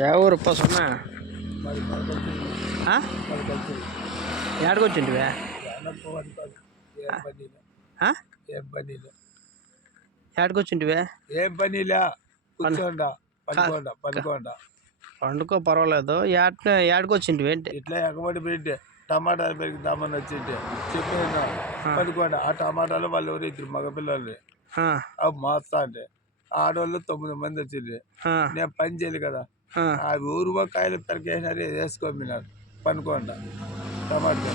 ఏ ఊరు సున్నా ఏడకొచ్చింటివే కాదు ఏం పనిలే ఏడకొచ్చింటివే ఏం వండుకో పర్వాలేదు. ఏట ఏడకొచ్చింటివి ఏంటి? ఇట్లా ఎగబడి పెట్టి టమాటాలు పెరుగుదామని వచ్చింటే చెప్పాను ఆ. టమాటాలు వాళ్ళు ఎవరు ఇద్దరు మగపిల్లలు. అవి మాస్తా అంటే. ఆడవాళ్ళు తొమ్మిది మంది వచ్చిండ్రు ఆ, నేను పని చేయాలి కదా. ఆ. ఊరువో కాయలు పెరిగేసినారు వేసుకోమినారు పనుకోండా. టమాటా.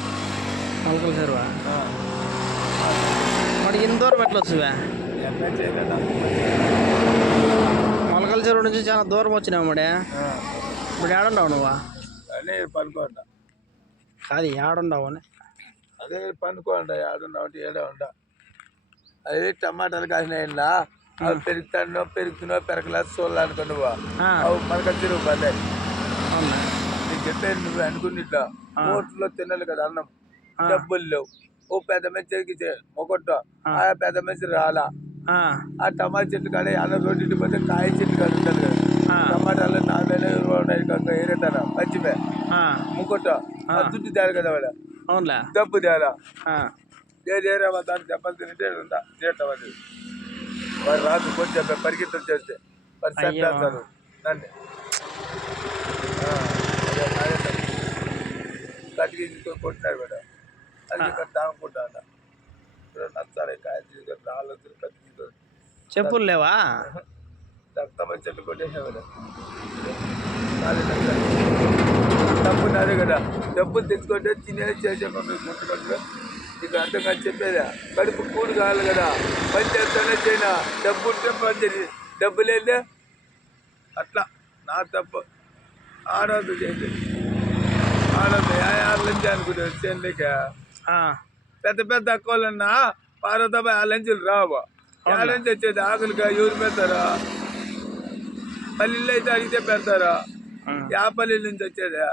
మొలకల చెరువా. మరి ఇంత దూరం ఎట్లా వచ్చువే? ఎట్లా చేయలేదా? మొలకల చెరువు నుంచి చాలా దూరం వచ్చినావు మడే. ఆ. ఇప్పుడు ఏడుండవు నువ్వా? అని పనుకోండా. కాదు ఏడుండవు అని. అదే పనుకోండా ఏడున్నా ఒకటి ఏడే ఉండ. అదే టమాటాలు కాసినాయండా అవి పెరుగుతానో పెరుగుతున్నో పెరగలేదు చూడాలనుకో నువ్వు అవి మనకు తిరుగు పల్లె అవునా? నీకు చెప్పేది నువ్వు అనుకున్నట్లా ఓట్లో తినాలి కదా అన్నం. డబ్బులు లేవు. ఓ పెద్ద మంచికి మొగొట్ట. ఆ. పెద్ద మంచి రాలా. ఆ, టమాటా చెట్టు కాడ అన్న రోడ్డు పోతే కాయ చెట్టు కాడ ఉంటుంది కదా. టమాటాలు నాలుగు వేలు ఉన్నాయి కాక ఏరేతార మంచివే ముగ్గొట్ట దుడ్డు తేడు కదా వాడు. డబ్బు తేడా ఆ, ఏదేరా దానికి దెబ్బలు తింటే ఉందా? తీర్థమని వాడు రాదు కొంచెం పరిగెత్తం చేస్తే. అయ్యో. చంపేస్తారు నన్ను. కటికి కొట్టినారు కూడా అది తాగుకుంటా నచ్చాలి కాయ తీసుకొని నాలుగు తీసుకొని. చెప్పులు లేవా? రక్తమని చెట్టు కొట్టేసావు కదా నాదే నచ్చాలి డబ్బు నాదే కదా. డబ్బులు తెచ్చుకుంటే తినేది చేసే నీకు అర్థం కాదు చెప్పేదా? కడుపు కూడు కావాలి కదా. పని చేస్తానే చేయనా? డబ్బు ఉంటే పని చేసి డబ్బు లేదే అట్లా. నా తప్పు. ఆడవద్దు చేసి ఆడవద్దు ఆరు నుంచి అనుకుంటారు చేనులేక ఆ, పెద్ద పెద్ద అక్కలన్నా పార్వతమ్మ ఆ లంచులు రావు? ఆ లంచ్ వచ్చేది ఆకులుగా ఎవరు పెడతారా? పల్లెల్లో అయితే అడిగితే పెడతారా? ఆ. యా పల్లె నుంచి వచ్చేదా?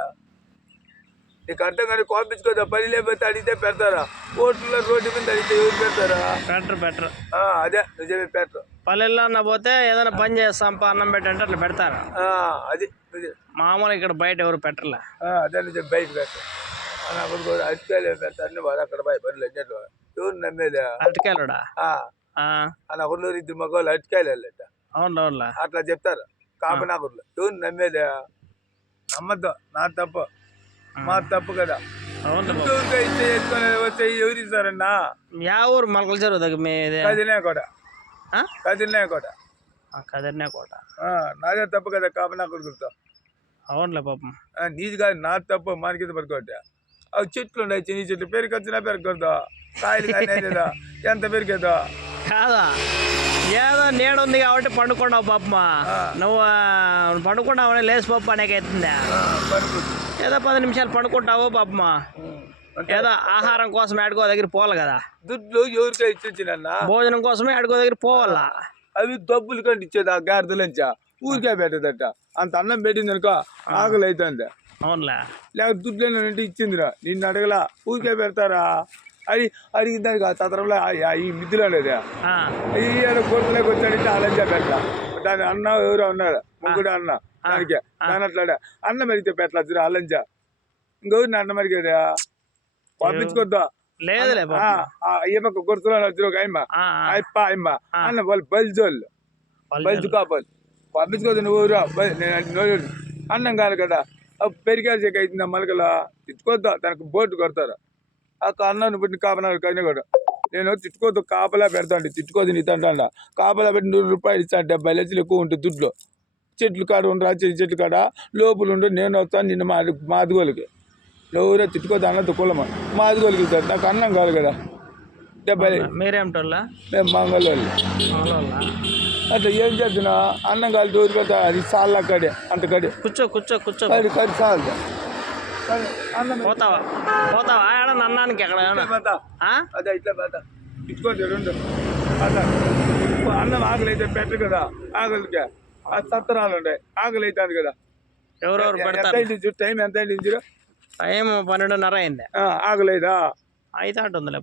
నీకు అర్థం కానీ కోపించుకోదా? పల్లె లేకపోతే అడిగితే పెడతారా? ఓట్లలో రోడ్డు మీద అడిగితే ఎవరు పెడతారా? Better better. ఆ, అదే నిజమే పెట్టరు పల్లెల్లో అన్న పోతే ఏదైనా పని చేస్తాం పా అన్నం పెట్టంటే అట్లా పెడతారు? ఆ, అది మామూలు ఇక్కడ బయట ఎవరు పెట్టర్లే. అదే నిజం బైక్ పెట్టరు. అడిగాలే పెడతారని వాడు అక్కడ పోయి పనులు ఎన్నట్లు ఎవరు నమ్మేదా అరటికాయలుడా? అప్పుడు ఇద్దరు మగవాళ్ళు అటుకాయలు వెళ్ళట అవును అవునులే. అట్లా చెప్తారు. కాపనాకుర్లు ఎవరు నమ్మేదా నమ్మద్దు నా తప్పు. మా తప్పు కదా. ఎవరు ఇస్తారన్నా? యా ఊరు మొలకల చెరువు దగ్గర మీది కదిలే కూడా ఆ? కదిలే కూడా ఆ, కదిరినే కోట. ఆ, నాదే తప్పు కదా కాపనాకుర్లతో అవునులే పాపం నీది కాదు నా తప్పు మనకి పడుకోట అవి చెట్లు ఉన్నాయి చిన్న చెట్లు. పెరుగు వచ్చినా పెరగకూడదు కాయలు కానీ లేదా? ఎంత పెరిగేదో కాదా? ఏదో నీడ ఉంది కాబట్టి పండుకున్నావు పాపమా. నువ్వు ఆ, పండుకున్నావని లేచి పప్పు అనేకైతుందా ఏదో పది నిమిషాలు పండుకుంటావు పాపమా ఏదో ఆహారం కోసం ఏడుకో దగ్గర పోవాలి కదా. దుడ్లు ఎవరికో ఇచ్చిచ్చినన్నా భోజనం కోసమే ఏడుకో దగ్గర పోవాలా? అవి డబ్బులు కంటే ఇచ్చేది ఆ గాడిదలంచా ఊరికే పెట్టదట. అంత అన్నం పెట్టింది అనుకో ఆకలి అవుతుంది అవునులే. లేక దుడ్లు అంటే ఇచ్చిందిరా. నిన్ను అడగలా. ఊరికే పెడతారా? అది అడిగిన దానికి ఆ తత్రంలో ఆ- ఈ మిద్దులు అనేది. ఆ, ఈ కొడుకులోకి వచ్చాడంటే అలంజా పెట్ట దాని అన్న ఎవరో ఉన్నాడు ముగ్గుడు అన్న. దానికి దాని అట్లాడా అన్న మరిగితే పెట్టలేదు అలంజా ఇంకెవరిని అన్న మరిగేదా పంపించుకోద్దా? లేదులే అయ్యమ్మకు వచ్చిన ఒక అయ్యమ్మ అయ్యప్ప అయ్యమ్మ అన్న వాళ్ళు బలిజోళ్ళు బలిజు కాపాలి. పంపించుకోదు నువ్వు నోరు అన్నం కాదు కదా. పెరిగాల్సి అవుతుంది మలకలా? తిట్టుకోద్దా? దానికి బోటు కొడతారు? ఆ అన్నాన్ని పెట్టి కాపనాడు కానీ కూడా. నేను తిట్టుకోద్దు కాపలా పెడతాండి. తిట్టుకోదు నీ తండ్రి కాపలా పెట్టి నూరు రూపాయలు ఇస్తాను డెబ్బై లక్షలు ఎక్కువ ఉంటుంది దుడ్లు. చెట్లు కాడ ఉండరా చెట్టు కాడ లోపల ఉండు నేను వస్తాను నిన్న మా మాదిగోళ్ళకి ఎవరో తిట్టుకోద్దు అన్నది కులమ మాదిగోళ్ళకి ఇస్తారు నాకు అన్నం కాదు కదా. డెబ్బై మీరేమిటోళ్ళా మేము మంగళోళ్ళు? అట్లా ఏం చేస్తున్నా? అన్నం కాలి దూరి అది సాల్ కడే అంత కడే. కూర్చో కూర్చో కూర్చో. అది కడి సాల్. అన్నం పోతావా? పోతావా? ఏడ అన్నానికి ఎక్కడ? అదే ఇట్లా పెడతా ఇట్టుకోండి రెండు. అన్నం ఆకలి అయితే పెట్టు కదా ఆకలికి. ఆ సత్తనాలు ఆకలి అవుతుంది కదా. ఎవరెవరు టైం ఎంత అయింది టైం పన్నెండున్నర అయింది. ఆకలి అవుతా అయితే ఉందిలే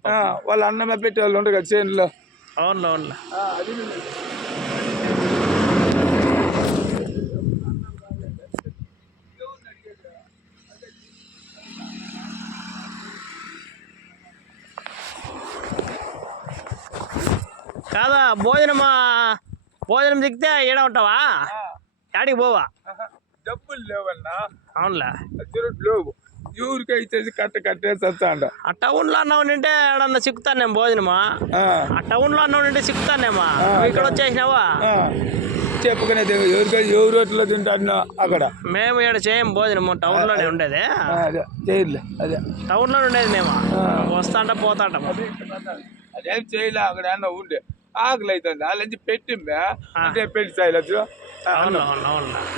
వాళ్ళు అన్నం పెట్టే వాళ్ళు ఉండే కదా చేనులో అవును అవును కాదా భోజనమా? భోజనం దిగితే ఈడ ఉంటావా? యాడికి పోవా? డబ్బులు లేవన్నా? అవునులే. లేవు. ఇచ్చేసి కట్ట కట్టేసి వస్తాండ ఆ టౌన్లో అన్నావు నింటే ఏడన్నా సిక్కుతానేం భోజనమా? ఆ. టౌన్లో అన్నావు నింటే సిక్కుతానేమా నువ్వు ఇక్కడ వచ్చేసినావా? చెప్పుకునే ఎవరికై ఎవరు రోడ్లో తింటాను అక్కడ. మేము ఇక్కడ చేయం భోజనము టౌన్లోనే ఉండేది. ఆ, అదే. చేయలే అదే. టౌన్లో ఉండేది మేము వస్తాంట పోతాంటాము అదేం చేయలే అక్కడ అన్న ఉండే. ఆకలి అవుతుంది వాళ్ళని పెట్టిందే? అంటే పెట్టి అవును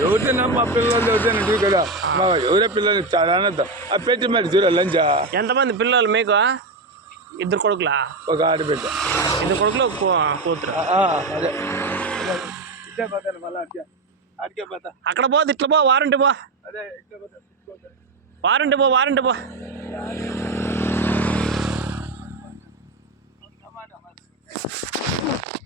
ఎవరితేనా మా పిల్లలు ఎవరితేనా కదా. ఎవరే పిల్లలు చాలా అనద్దాం. ఆ పెట్టి మరి చూడ లంచా. ఎంతమంది పిల్లలు మీకు? ఇద్దరు కొడుకులా? ఒక ఆడబిడ్డ ఇద్దరు కొడుకులు ఒక కూతురు. అదే. అక్కడ పోదు ఇట్లా పో వారంటీ పో. అదే వారంటీ పో వారంటీ పో. ちょっと待って。